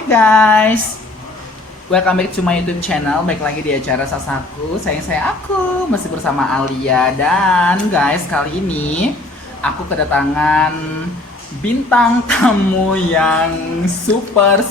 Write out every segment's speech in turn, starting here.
Hai guys, welcome back to my YouTube channel. Baik lagi di acara Sasaku, sayang aku masih bersama Alia. Dan guys, kali ini aku kedatangan bintang tamu yang super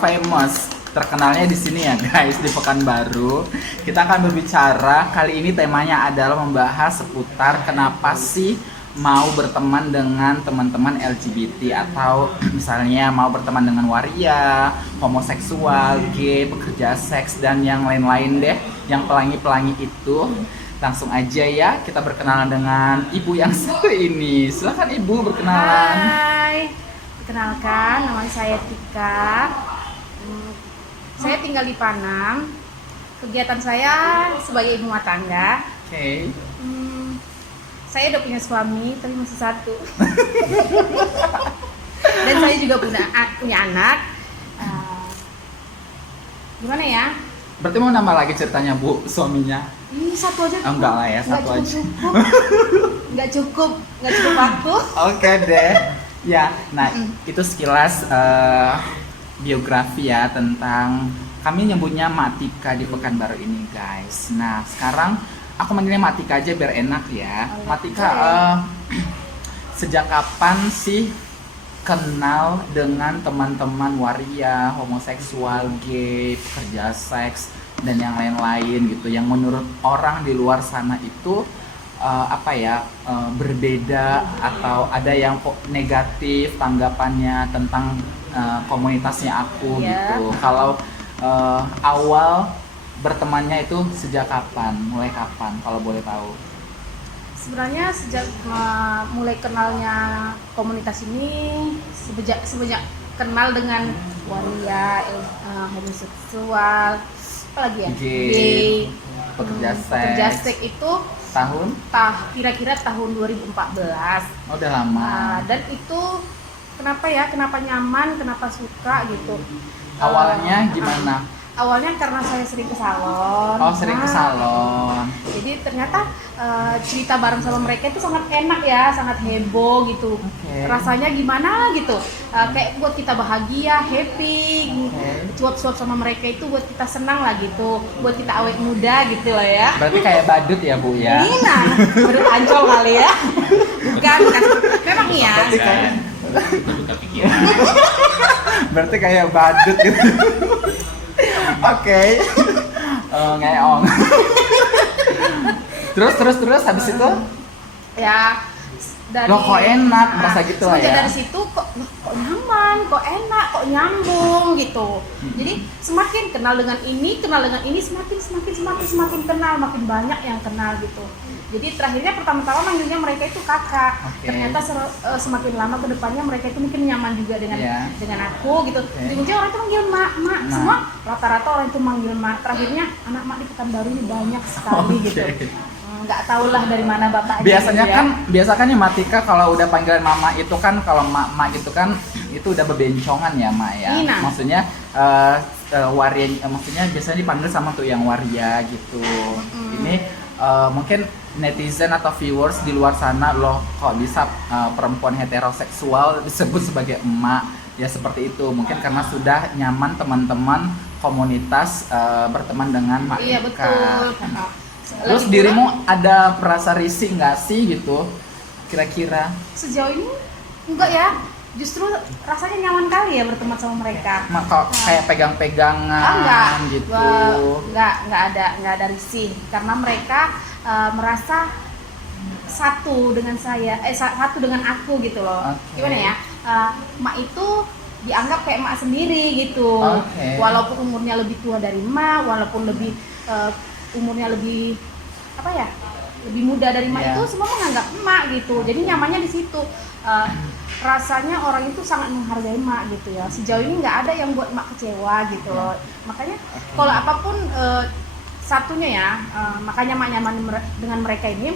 famous. Terkenalnya di sini ya guys, di Pekanbaru. Kita akan berbicara, kali ini temanya adalah membahas seputar kenapa sih mau berteman dengan teman-teman LGBT, atau misalnya mau berteman dengan waria, homoseksual, gay, pekerja seks, dan yang lain-lain deh, yang pelangi-pelangi itu. Langsung aja ya, kita berkenalan dengan ibu yang satu ini. Silakan ibu berkenalan. Hai, perkenalkan nama saya Tika. Saya tinggal di Panam. Kegiatan saya sebagai ibu rumah tangga. Oke. Saya udah punya suami, tapi masih satu. Dan saya juga punya anak. Gimana ya? Berarti mau nambah lagi ceritanya bu, suaminya? Ini satu aja. Oh, enggak lah ya, satu nggak aja. Nggak cukup waktu. Oke deh. Ya, nah itu sekilas biografi ya tentang, kami nyebutnya Mak Tika di Pekanbaru ini guys. Nah sekarang aku manggilnya Mak Tika aja biar enak ya. Mak Tika, sejak kapan sih kenal dengan teman-teman waria, homoseksual, gay, pekerja seks, dan yang lain-lain gitu, yang menurut orang di luar sana itu berbeda atau ada yang negatif tanggapannya tentang komunitasnya aku gitu. Kalau awal bertemannya itu sejak kapan? Mulai kapan kalau boleh tahu? Sebenarnya sejak mulai kenalnya komunitas ini, semenjak kenal dengan waria, homoseksual, apalagi ya, gay, pekerja seks itu kira-kira tahun 2014. Oh, udah lama. Dan itu kenapa nyaman, kenapa suka gitu. Awalnya gimana? Awalnya karena saya sering ke salon. Oh, sering ke salon. Jadi ternyata cerita bareng sama mereka itu sangat enak ya, sangat heboh gitu. Okay. Rasanya gimana gitu, kayak buat kita bahagia, happy. Cuap-cuap sama mereka itu buat kita senang lah gitu, buat kita awet muda gitu lah ya. Berarti kayak badut ya bu ya? Nah, badut Ancol kali ya. Bukan. Memang iya. Berarti kayak badut gitu. Oke. Ngeong. Terus habis itu? Ya, Loh kok enak, merasa gitu lah ya. Dari situ kok nyaman, kok enak, kok nyambung gitu. Jadi semakin kenal dengan ini, semakin kenal, makin banyak yang kenal gitu. Jadi terakhirnya pertama-tama manggilnya mereka itu kakak. Okay. Ternyata semakin lama ke depannya mereka itu mungkin nyaman juga dengan aku gitu. Okay. Jadi orang itu manggil mak. Semua rata-rata orang itu manggil mak. Terakhirnya anak mak di Pekanbaru ini banyak sekali gitu. Nggak tahu lah dari mana bapaknya. Biasanya gitu ya. kan ya Mak Tika kalau udah panggilan mama itu kan, kalau mak itu kan itu udah bebencongan ya mak ya. Ina. Maksudnya waria, maksudnya biasanya dipanggil sama tuh yang waria gitu. Ini mungkin netizen atau viewers di luar sana, loh kok bisa perempuan heteroseksual disebut sebagai emak, ya seperti itu. Mungkin karena sudah nyaman teman-teman komunitas berteman dengan Mak Tika. Iya betul. Terus dirimu ada perasa risih nggak sih gitu kira-kira? Sejauh ini enggak ya, justru rasanya nyaman kali ya berteman sama mereka. Kok kayak pegang-pegangan gitu? Enggak ada risih karena mereka merasa satu dengan saya, satu dengan aku gitu loh. Okay. Gimana ya? Mak itu dianggap kayak mak sendiri gitu. Okay. Walaupun umurnya lebih tua dari mak, walaupun lebih umurnya lebih lebih muda dari mak, itu semua menganggap emak gitu. Jadi nyamannya di situ. Rasanya orang itu sangat menghargai mak gitu ya. Sejauh ini nggak ada yang buat mak kecewa gitu loh. Makanya kalau apapun satunya ya, makanya mak nyaman dengan mereka ini.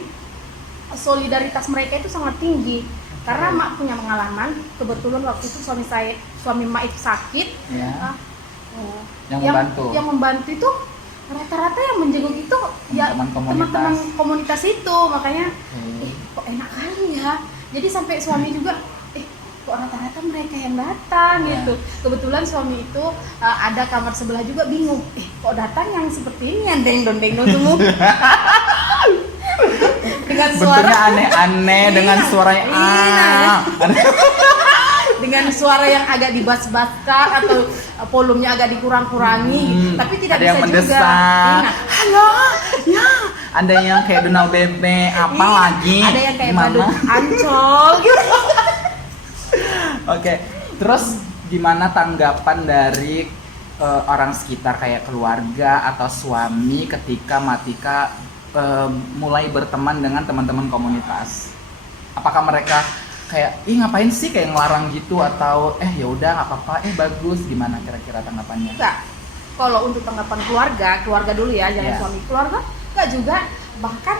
Solidaritas mereka itu sangat tinggi. Karena mak punya pengalaman, kebetulan waktu itu suami mak itu sakit. Yang membantu itu rata-rata yang menjenguk itu ya teman-teman komunitas itu. Makanya kok enak kali ya. Jadi sampai suami juga kok rata-rata mereka yang datang gitu. Kebetulan suami itu ada kamar sebelah juga bingung, kok datang yang seperti ini yang deng dong semua. Dengan suara bentuknya aneh-aneh dengan suara yang dengan suara yang agak dibas-baskan atau volumenya agak dikurang-kurangi, tapi tidak ada bisa yang juga. mendesak. Halo, ya. Ada yang kayak Donald Bebek, apa lagi? Ada yang kayak Gimana? badut ancol gitu. Oke, terus gimana tanggapan dari orang sekitar kayak keluarga atau suami ketika Matika mulai berteman dengan teman-teman komunitas? Apakah mereka kayak ngapain sih kayak ngelarang gitu atau ya udah nggak apa-apa, bagus, gimana kira-kira tanggapannya? Enggak. Kalau untuk tanggapan keluarga dulu ya, jangan suami. Keluarga enggak juga. Bahkan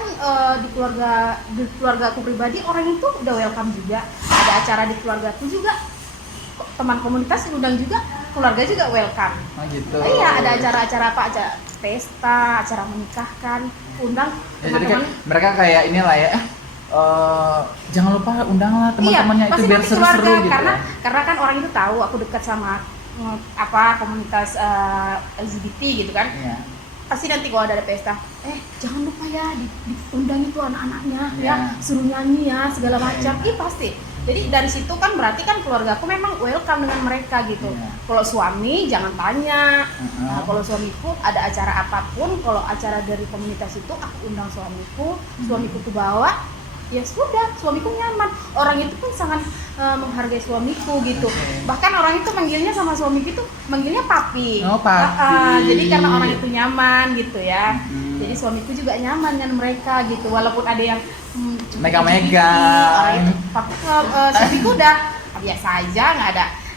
di keluarga aku pribadi orang itu udah welcome juga. Ada acara di keluarga aku juga, teman komunitas diundang juga, keluarga juga welcome. Oh gitu. Iya, ada acara-acara apa aja, pesta, acara menikahkan, undang Ya, jadi teman-teman. mereka kayak inilah ya, jangan lupa undanglah teman-temannya itu pasti biar nanti seru-seru keluarga, gitu. karena kan orang itu tahu aku dekat sama komunitas LGBT gitu kan. Iya. Pasti nanti kalau ada pesta, jangan lupa ya diundang itu anak-anaknya Iya. ya, suruh nyanyi ya segala macam. Pasti. Jadi dari situ kan berarti kan keluarga aku memang welcome dengan mereka gitu. Iya. Kalau suami jangan tanya. Uh-huh. Nah, kalau suamiku ada acara apapun, kalau acara dari komunitas itu aku undang suamiku tuh bawa, ya sudah, suamiku nyaman. Orang itu pun sangat menghargai suamiku gitu. Okay. Bahkan orang itu manggilnya sama suamiku itu manggilnya papi. Oh, papi. Jadi karena orang itu nyaman gitu ya. Hmm. Jadi suamiku juga nyaman dengan mereka gitu. Walaupun ada yang Mega-mega. orang itu papi, suamiku udah biasa aja,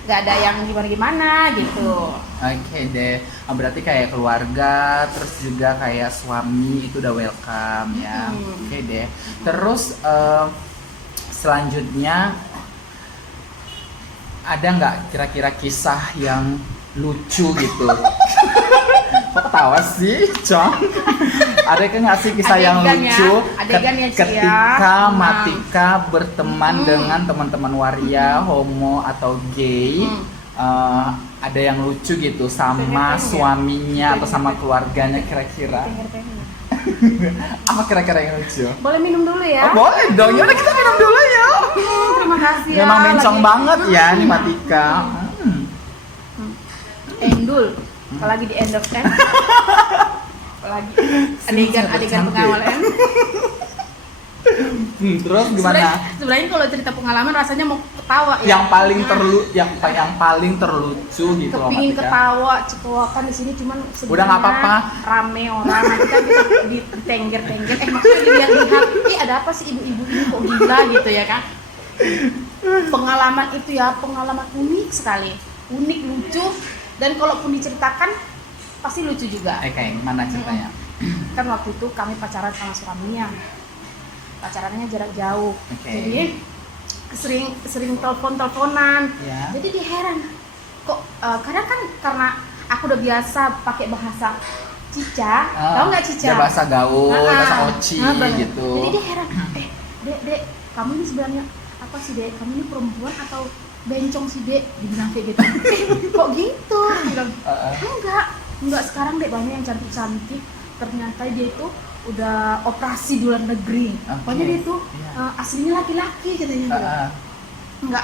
nggak ada yang gimana gitu. Oke deh, berarti kayak keluarga, terus juga kayak suami itu udah welcome ya. Oke deh. Terus selanjutnya ada nggak kira-kira kisah yang lucu gitu? Kok ketawa sih, Cong? Ada kan nggak sih kisah yang lucu ketika Matika berteman dengan teman-teman waria, homo atau gay? Ada yang lucu gitu sama suaminya atau sama keluarganya kira-kira? Apa kira-kira yang lucu? Boleh minum dulu ya? Oh, boleh dong, yaudah kita minum dulu ya. Terima kasih ya. Memang bencong lagi- banget ya nih Matika. Endul, apalagi di end of end. Apalagi adegan pengawalan. Terus gimana? Sebenarnya kalau cerita pengalaman rasanya mau ketawa ya. Yang paling terlucu gitu loh, Kepingin Matika. ketawa, cekowakan di sini cuman sebenarnya Udah nggak apa-apa. rame orang, nanti kan kita ditengger-tengger, maksudnya dilihat-lihat, ada apa sih ibu-ibu ini kok gila gitu ya kan. Pengalaman itu ya, pengalaman unik sekali, unik, lucu, dan kalaupun diceritakan pasti lucu juga. Kayak gimana ceritanya? Kan waktu itu kami pacaran sama suaminya, pacarannya jarak jauh. Oke. Jadi sering teleponan. Ya. Jadi dia heran kok kadang kan karena aku udah biasa pakai bahasa Cica, tahu nggak Cica? Ya bahasa gaul, bahasa oci bener. gitu. Jadi dia heran, dek, kamu ini sebenarnya apa sih dek? Kamu ini perempuan atau bencong sih dek? Dibilang kayak gitu. Kok gitu? Bilang, enggak sekarang dek banyak yang cantik-cantik. Ternyata dia itu udah operasi di luar negeri. Pokoknya dia itu aslinya laki-laki katanya. Enggak,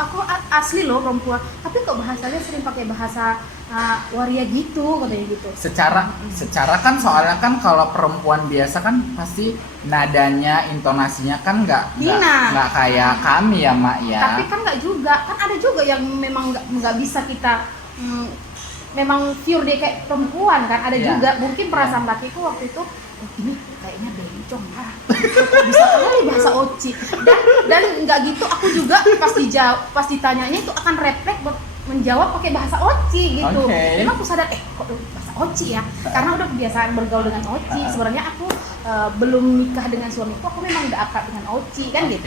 aku asli loh perempuan. Tapi kok bahasanya sering pakai bahasa waria gitu katanya gitu. Secara kan soalnya kan kalau perempuan biasa kan pasti nadanya, intonasinya kan nggak kayak kami ya Mak ya. Tapi kan nggak juga, kan ada juga yang memang nggak bisa kita memang pure dia kayak perempuan kan, ada juga mungkin perasaan lakiku waktu itu ini kayaknya bencong lah, bisa kali bahasa oci dan nggak gitu, aku juga pas ditanyanya itu akan refleks menjawab pakai bahasa oci gitu. Memang aku sadar kok bahasa oci ya, karena udah kebiasaan bergaul dengan oci. Sebenarnya aku belum nikah dengan suamiku, aku memang udah akrab dengan oci kan gitu.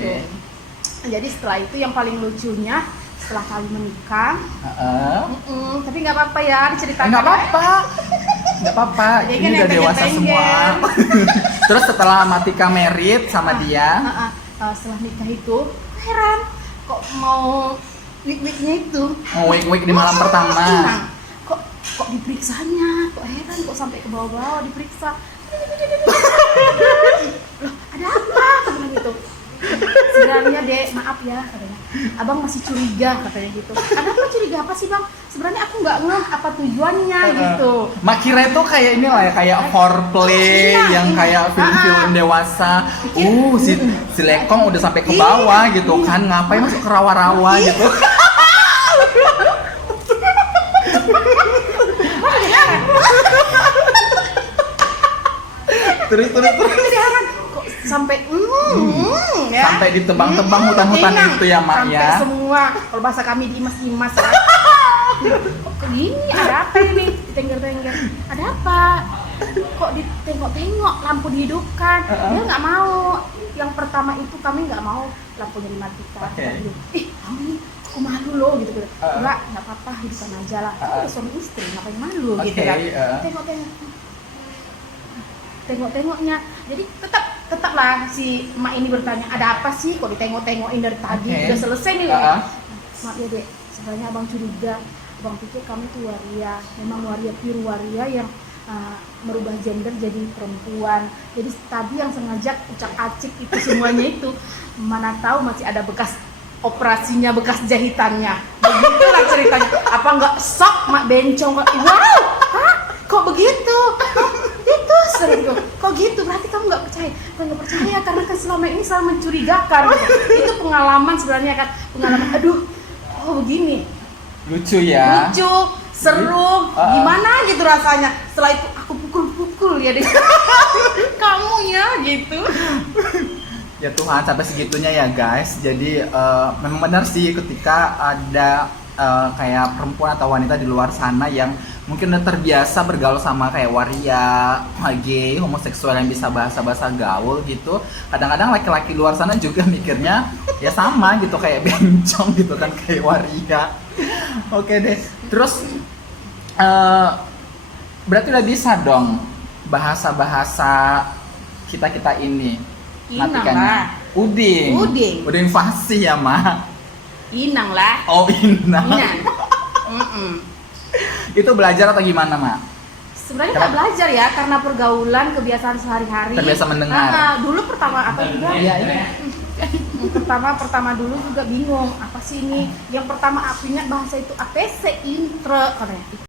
Jadi setelah itu yang paling lucunya setelah kami menikah, tapi nggak apa-apa ya diceritakan. Nggak apa-apa, ini udah dewasa semua. Terus setelah Matika married sama dia, setelah nikah itu heran, kok mau wik-wiknya itu. Mau wake di malam pertama. Inang, kok diperiksanya, kok heran kok sampai ke bawah-bawah diperiksa. Loh, ada apa? Katanya gitu. Sebenarnya Dek, maaf ya katanya. Abang masih curiga katanya gitu. Ada apa curiga apa sih Bang? Sebenarnya aku nggak ngeh apa tujuannya gitu. Mak kira itu kayak ini lah ya, kayak foreplay Iya, yang iya. kayak film-film dewasa. Si Lekong udah sampai ke bawah gitu kan, ngapain masuk ke rawa-rawa gitu. terus. Jadi heran kok sampai ya. Sampai ditebang-tebang hutan-hutan Inang. itu ya Mak Sampai ya. semua kalau bahasa kami diimas-imas ya. Kok gini, ada apa ini? Ditengger-tengger. Ada apa? Kok ditengok-tengok lampu dihidupkan? Dia nggak mau. Yang pertama itu kami nggak mau lampunya dimatikan. Oke. Kami aku malu loh gitu. Enggak apa-apa, hidupkan aja lah. Kan udah suami istri, ngapain malu gitu kan. Tengok-tengoknya. Jadi tetaplah si emak ini bertanya, ada apa sih kok ditengok-tengokin dari tadi? Udah selesai nih. Maaf ya Dek, sebenarnya abang curiga. Abang pikir kami tuh waria, memang waria pure waria yang merubah gender jadi perempuan. Jadi tadi yang sengaja ucak-acik itu semuanya itu, mana tahu masih ada bekas operasinya, bekas jahitannya. Begitulah ceritanya. Apa nggak sok mak bencong? Wow, hah? Kok begitu? Itu sering tuh. Kok gitu? Berarti kamu nggak percaya? Kamu nggak percaya karena kan selama ini selalu mencurigakan. Gitu. Itu pengalaman sebenarnya kan. Pengalaman. Aduh, oh begini. Lucu ya. Lucu, seru, gimana gitu rasanya. Setelah itu aku pukul-pukul ya deh. Kamu ya gitu. Ya Tuhan, sampai segitunya ya guys. Jadi memang benar sih ketika ada kayak perempuan atau wanita di luar sana yang mungkin udah terbiasa bergaul sama kayak waria, gay, homoseksual yang bisa bahasa-bahasa gaul gitu. Kadang-kadang laki-laki luar sana juga mikirnya ya sama gitu, kayak bencong gitu kan, kayak waria. Oke deh. Terus berarti udah bisa dong bahasa-bahasa kita ini. Inang Matikannya. lah. Uding. Udah invasi ya, Ma. Inang lah. Oh, Inang. Itu belajar atau gimana, Ma? Sebenarnya nggak belajar ya, karena pergaulan, kebiasaan sehari-hari. Terbiasa mendengar. Dulu pertama apa juga? Iya. Pertama dulu juga bingung apa sih ini. Yang pertama aku ingat bahasa itu APC intro katanya.